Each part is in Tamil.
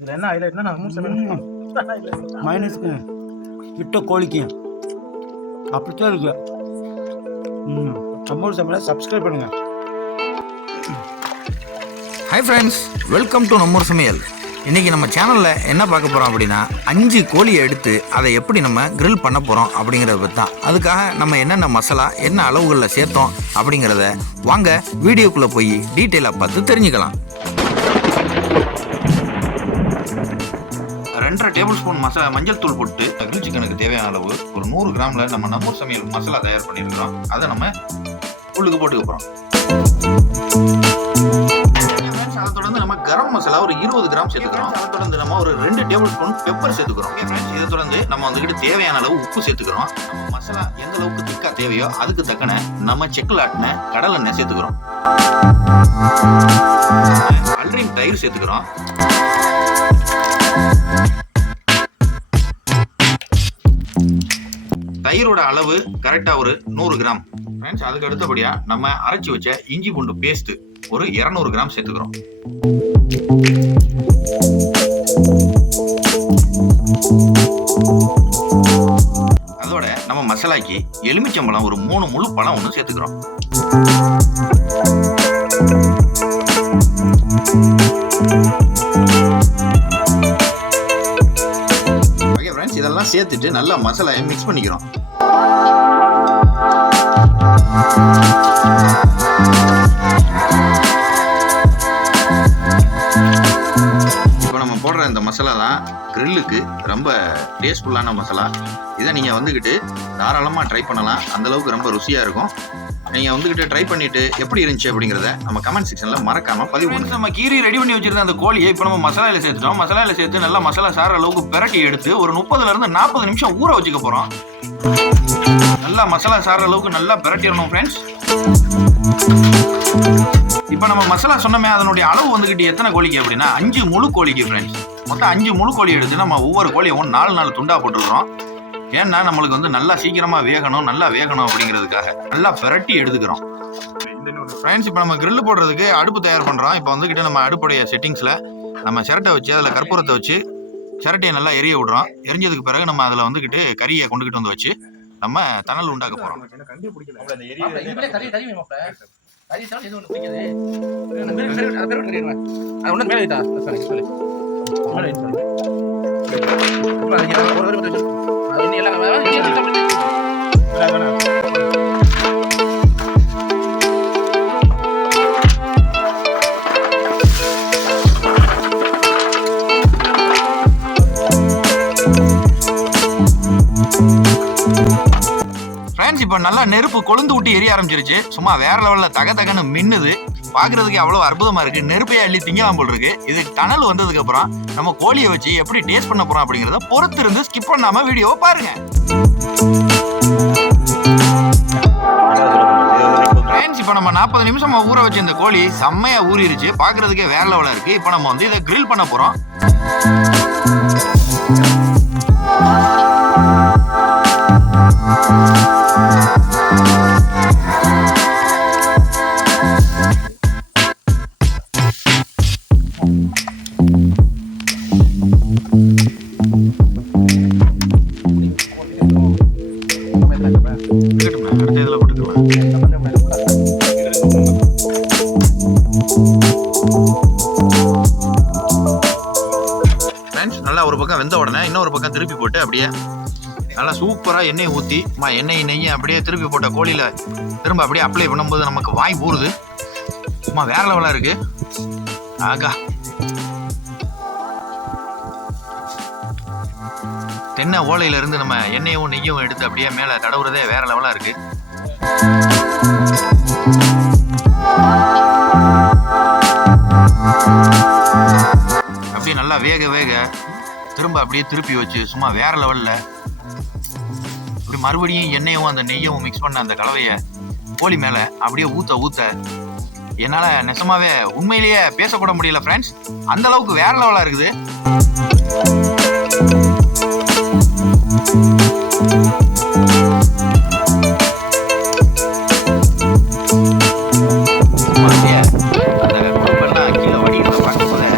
இதில் என்ன ஹைலைட்னா நம்ம சமையல் மைனஸ்க்கு விட்ட கோழிக்கும் அப்படித்தான் இருக்கு. நம்மூர் சமையலை சப்ஸ்கிரைப் பண்ணுங்கள். ஹாய் ஃப்ரெண்ட்ஸ், வெல்கம் டு நம்மூர் சமையல். இன்றைக்கி நம்ம சேனலில் என்ன பார்க்க போகிறோம் அப்படின்னா 5 கோழியை எடுத்து அதை எப்படி நம்ம கிரில் பண்ண போகிறோம் அப்படிங்கிறத பற்றி தான். அதுக்காக நம்ம என்னென்ன மசாலா என்ன அளவுகளில் சேர்த்தோம் அப்படிங்கிறத வாங்க வீடியோக்குள்ளே போய் டீட்டெயிலாக பார்த்து தெரிஞ்சுக்கலாம். 2.5 டேபிள் ஸ்பூன் மஞ்சள் தூள் போட்டு கிரில் சிக்கனுக்கு தேவையான அளவு ஒரு 100 கிராமில் நம்ம நம்மூர் சமையல் மசாலா தயார் பண்ணியிருக்கிறோம். அதை நம்ம உள்ளுக்கு போட்டுக்க போகிறோம். அதை தொடர்ந்து நம்ம கரம் மசாலா ஒரு 20 கிராம் சேர்த்துக்கிறோம். அதை தொடர்ந்து நம்ம ஒரு 2 டேபிள் ஸ்பூன் பெப்பர் சேர்த்துக்கிறோம். இதை தொடர்ந்து நம்ம வந்துக்கிட்டு தேவையான அளவு உப்பு சேர்த்துக்கிறோம். நம்ம மசாலா எந்த அளவுக்கு திக்கா தேவையோ அதுக்கு தக்கன நம்ம செக்கில் ஆட்டின கடலை எண்ணெய் சேர்த்துக்கிறோம். அல்ட்ரீம் தயிர் சேர்த்துக்கிறோம். தயிரோட அளவு கரெக்டா ஒரு 100 கிராம். ஃப்ரெண்ட்ஸ், அதுக்கு அடுத்தபடியா நம்ம அரைச்சி வச்ச இஞ்சி பூண்டு பேஸ்ட் ஒரு 200 கிராம் சேர்த்துக்கிறோம். அதோட நம்ம மசாலாக்கு எலுமிச்சம்பழம் ஒரு 3 முழு பழம் ஒன்று சேர்த்துக்கிறோம். ஓகே ஃப்ரெண்ட்ஸ், இதெல்லாம் சேர்த்துட்டு நல்லா மசாலாயை மிக்ஸ் பண்ணிக்கிறோம். போடுற இந்த மசாலா தான் கிரில்லுக்கு ரொம்ப டேஸ்ட்ஃபுல்லான மசாலா. இதை நீங்கள் வந்துக்கிட்டு தாராளமாக ட்ரை பண்ணலாம். அந்தளவுக்கு ரொம்ப ருசியாக இருக்கும். நீங்கள் வந்துக்கிட்டு ட்ரை பண்ணிவிட்டு எப்படி இருந்துச்சு அப்படிங்கிறத நம்ம கமெண்ட் செக்ஷனில் மறக்காமல் பதிவு பண்ணுங்க. நம்ம கீரி ரெடி பண்ணி வச்சுருந்த அந்த கோழியை இப்போ நம்ம மசாலாவில் சேர்த்துட்டோம். மசாலாவில் சேர்த்து நல்லா மசாலா சார அளவுக்கு பிரட்டி எடுத்து ஒரு 30லேருந்து 40 நிமிஷம் ஊற வச்சுக்க போகிறோம். நல்லா மசாலா சார அளவுக்கு நல்லா பிரட்டிடணும் ஃப்ரெண்ட்ஸ். இப்போ நம்ம மசாலா சொன்னமே அதனுடைய அளவு வந்துக்கிட்டு எத்தனை கோழிக்கு அப்படின்னா 5 முழு கோழிக்கு ஃப்ரெண்ட்ஸ். மொத்தம் 5 முழு கோழி எடுத்து நம்ம ஒவ்வொரு கோழியும் 4 துண்டா போட்டுருக்கோம். ஏன்னா நம்மளுக்கு வந்து நல்லா சீக்கிரமாக வேகணும் அப்படிங்கிறதுக்காக நல்லா பிரட்டி எடுத்துக்கிறோம். ஃப்ரெண்ட்ஸ், இப்போ நம்ம கிரில் போடுறதுக்கு அடுப்பு தயார் பண்ணுறோம். இப்போ வந்துக்கிட்டு நம்ம அடுப்புடைய செட்டிங்ஸில் நம்ம சிரட்டை வச்சு அதில் கற்பூரத்தை வச்சு சிரட்டையை நல்லா எரிய விடுறோம். எரிஞ்சதுக்கு பிறகு நம்ம அதில் வந்துக்கிட்டு கறியை கொண்டுக்கிட்டு வந்து வச்சு நம்ம தணல் உண்டாக்க போகிறோம். ஃப்ரெண்ட்ஸ், இப்போ நல்லா நெருப்பு கொழுந்து விட்டு எரிய ஆரம்பிச்சிருச்சு. சும்மா வேற லெவலில் தகன்னு மின்னுது. பார்க்கறதுக்கு அவ்வளோ அற்புதமாக இருக்குது. நெருப்பையை அள்ளி திங்கலாம் போல் இருக்கு. இது டனல் வந்ததுக்கப்புறம் நம்ம கோழியை வச்சு எப்படி டேஸ்ட் பண்ண போகிறோம் அப்படிங்கிறத பொறுத்து இருந்து ஸ்கிப் பண்ணாமல் வீடியோவை பாருங்க. ஃப்ரெண்ட்ஸ், இப்போ நம்ம 40 நிமிஷம் ஊற வச்சு இந்த கோழி செம்மையாக ஊறிடுச்சு. பார்க்கறதுக்கே வேற லெவலில் இருக்குது. இப்போ நம்ம வந்து இதை கிரில் பண்ண போகிறோம். நல்லா ஒரு பக்கம் வெந்த உடனே இன்னொரு பக்கம் திருப்பி போட்டு அப்படியே நல்லா சூப்பராக எண்ணெயை ஊற்றி எண்ணெய் நெய்யை அப்படியே திருப்பி போட்ட கோழியில் திரும்ப அப்படியே அப்ளை பண்ணும்போது நமக்கு வாய் ஊறுது. சும்மா வேற லெவலாக இருக்கு. ஆகா, தென்னை ஓலையிலேருந்து நம்ம எண்ணெயும் நெய்யும் எடுத்து அப்படியே மேலே தடவுறதே வேற லெவலாக இருக்கு. அப்படியே நல்லா வேக திரும்ப அப்படியே திருப்பி வச்சு சும்மா வேற லெவலில் அப்படி மறுபடியும் எண்ணெயும் அந்த நெய்யும் மிக்ஸ் பண்ண அந்த கலவையை கோழி மேலே அப்படியே ஊற்ற என்னால் நெசமாவே உண்மையிலேயே பேசக்கூட முடியல ஃப்ரெண்ட்ஸ். அந்த அளவுக்கு வேற லெவலாக இருக்குது. அந்த குழம்பெல்லாம் கீழே வடிகளை பார்க்கும்போது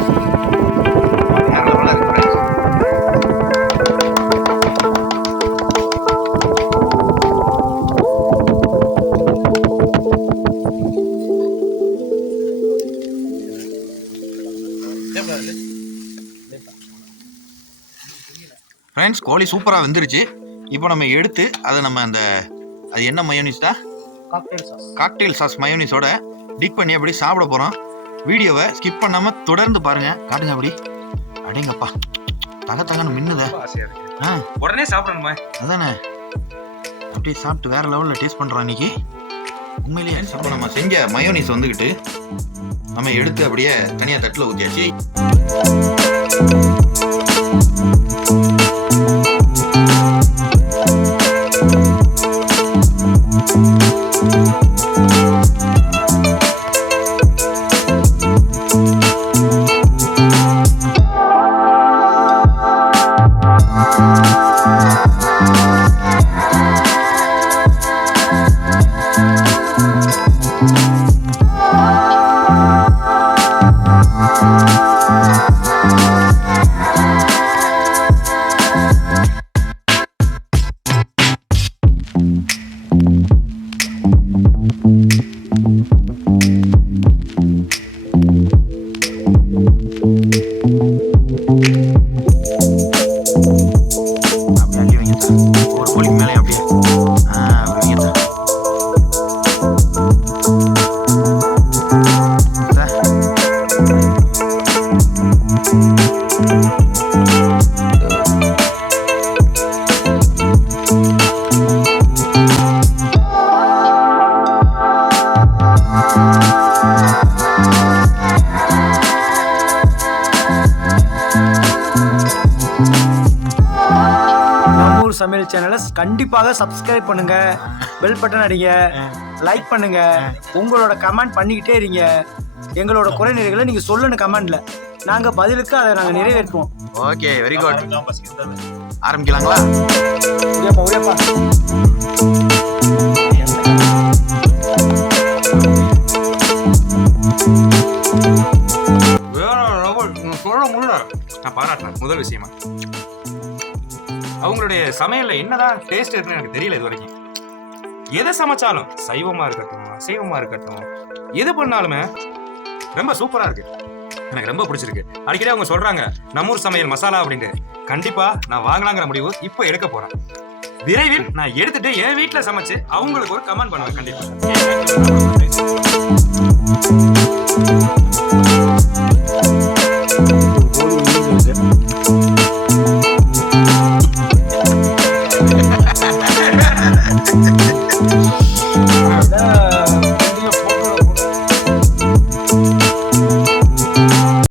வேற ஃப்ரெண்ட்ஸ் கோழி சூப்பராக வெந்துருச்சு. இப்போ நம்ம எடுத்து அதை நம்ம அது என்ன மயோனிஸ் தான், காக்டெயில் சாஸ் மயோனிஸோட டிக் பண்ணி அப்படி சாப்பிட போகிறோம். வீடியோவை ஸ்கிப் பண்ணாமல் தொடர்ந்து பாருங்கள். காட்டுங்க அப்படி. அடேங்கப்பா தகன்னு மின்னுத. உடனே சாப்பிடணுமா? அதானே அப்படியே சாப்பிட்டு வேற லெவலில் டேஸ்ட் பண்ணுறோம் இன்னைக்கு உண்மையிலேயே. இப்போ நம்ம செஞ்ச மயோனிஸ் வந்துக்கிட்டு நம்ம எடுத்து அப்படியே தனியாக தட்டில் ஊற்றியாச்சு. சமையல் சேனலை கண்டிப்பாக சப்ஸ்கிரைப் பண்ணுங்க, பெல் பட்டன் அடிங்க, லைக் பண்ணுங்க, உங்களோட கமெண்ட் பண்ணிக்கிட்டே இருங்க. எங்களோட குறை நிறைகளை நீங்க சொல்லணும் கமெண்ட்ல, நாங்க பதிலுக்கு அதை நாங்க நிறைவேற்றுவோம். Okay, very good. ஆரம்பிக்கலாங்களா? சொல்ல முடியல. நான் பாராட்டினேன் முதல் விஷயமா. அவங்களுடைய சமையல்ல என்னதான் டேஸ்ட் இருக்குன்னு எனக்கு தெரியல இது வரைக்கும். எதை சமைச்சாலும் சைவமா இருக்கட்டும் அசைவமா இருக்கட்டும் எது பண்ணாலுமே ரொம்ப சூப்பரா இருக்கு. எனக்கு ரொம்ப பிடிச்சிருக்கு. அடிக்கடி அவங்க சொல்றாங்க நம்மூர் சமையல் மசாலா அப்படின்ட்டு. கண்டிப்பா நான் வாங்கலாங்கிற முடிவு இப்போ எடுக்க போறேன். விரைவில் நான் எடுத்துட்டு என் வீட்டுல சமைச்சு அவங்களுக்கு ஒரு கமெண்ட் பண்ணுவேன் கண்டிப்பா.